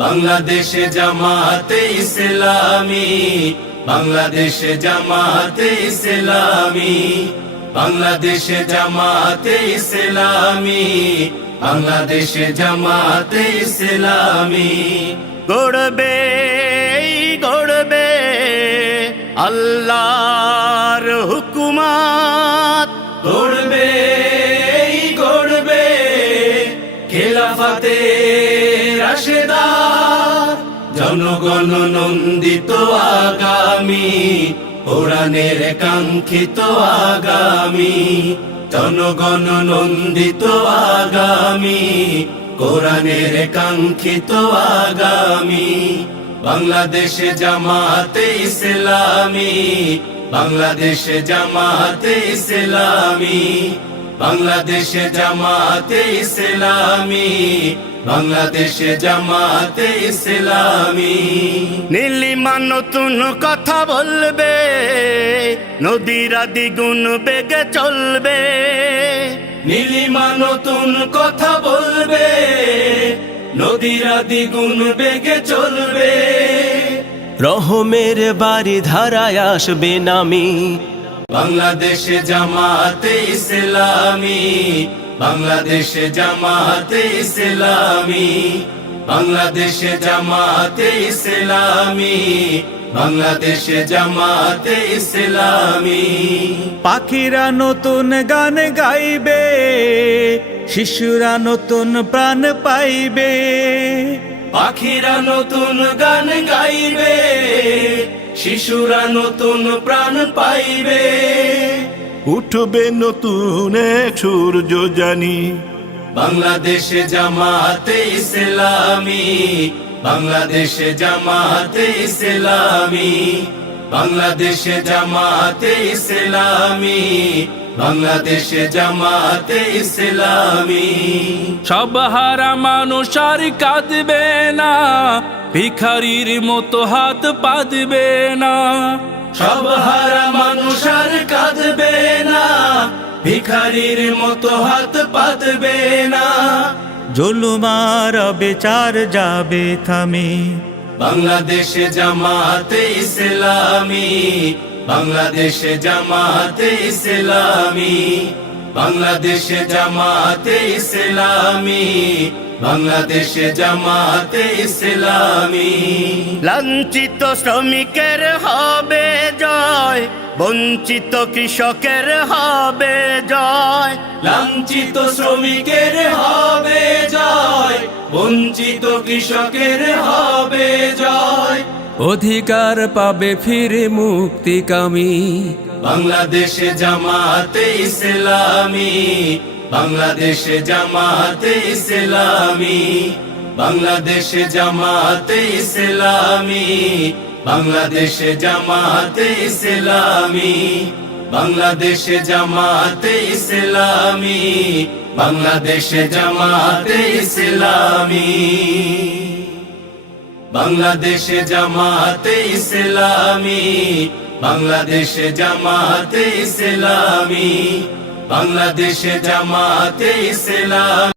বাংলাদেশে জামাতে ইসলামী, বাংলাদেশে জামাতে ইসলামী, বাংলাদেশে জামাতে ইসলামী, বাংলাদেশে জামাতে ইসলামী। গড়বে গড়বে আল্লাহর হুকুমত, গড়বে গড়বে খেলাফতে রাশেদা, জনগণ নন্দিত আগামী, কোরআনের কাঙ্ক্ষিত আগামী, জনগণ নন্দিত আগামী, কোরআনের কাঙ্ক্ষিত আগামী। বাংলাদেশে জামাতে ইসলামী, বাংলাদেশে জামাতে ইসলামী, বাংলাদেশে জামাতে ইসলামী, বাংলাদেশে জামাতে ইসলামী। নীলিমা নতুন কথা বলবে, নদীরা দ্বিগুণ বেগে চলবে। নীলিমা নতুন কথা বলবে, নদীরা দ্বিগুণ বেগে চলবে। রহমের বাড়ি ধারায় আসবে নামি, বাংলাদেশে জামাতে ইসলামী, বাংলাদেশে জামাতে ইসলামী, বাংলাদেশে জামাতে ইসলামী, বাংলাদেশে জামাতে ইসলামী। পাখিরা নতুন গান গাইবে, শিশুরা নতুন প্রাণ পাইবে। পাখিরা নতুন গান গাইবে, শিশুরা নতুন প্রাণ পাইবে। উঠবে নতুন এক সূর্য জানি, বাংলাদেশে জামাতে ইসলামী, বাংলাদেশে জামাতে ইসলামী, বাংলাদেশে জামাতে ইসলামী, বাংলাদেশে জামাতে ইসলামী। সব হারা মানুষ আর কাঁদবে না, ভিখারির মতো হাত পাতবে না। সব হারা মানুষ আর কাঁদবে না, ভিখারির মতো হাত পাতবে না। জুলুমার বিচার যাবে থামে, বাংলাদেশে জামাতে ইসলামী, বাংলাদেশে জামাতে ইসলামী, বাংলাদেশে জামাতে ইসলামী, বাংলাদেশে জামাতে ইসলামী। লাঞ্ছিত শ্রমিকের হবে জয়, বঞ্চিত কৃষকের হবে জয়। লাঞ্ছিত শ্রমিকের হবে জয়, বঞ্চিত কৃষকের হবে জয়। অধিকার পাবে ফিরে মুক্তিকামী, বাংলাদেশে জামাতে ইসলামী, বাংলাদেশে জামাতে ইসলামী, বাংলাদেশে জামাতে ইসলামী, বাংলাদেশে জামাতে ইসলামী, বাংলাদেশে জামাতে ইসলামী, বাংলাদেশে জামাতে ইসলামী, বাংলাদেশে জামাতে ইসলামী, বাংলাদেশে জামাতে ইসলামী, বাংলাদেশে জামাতে ইসলামী।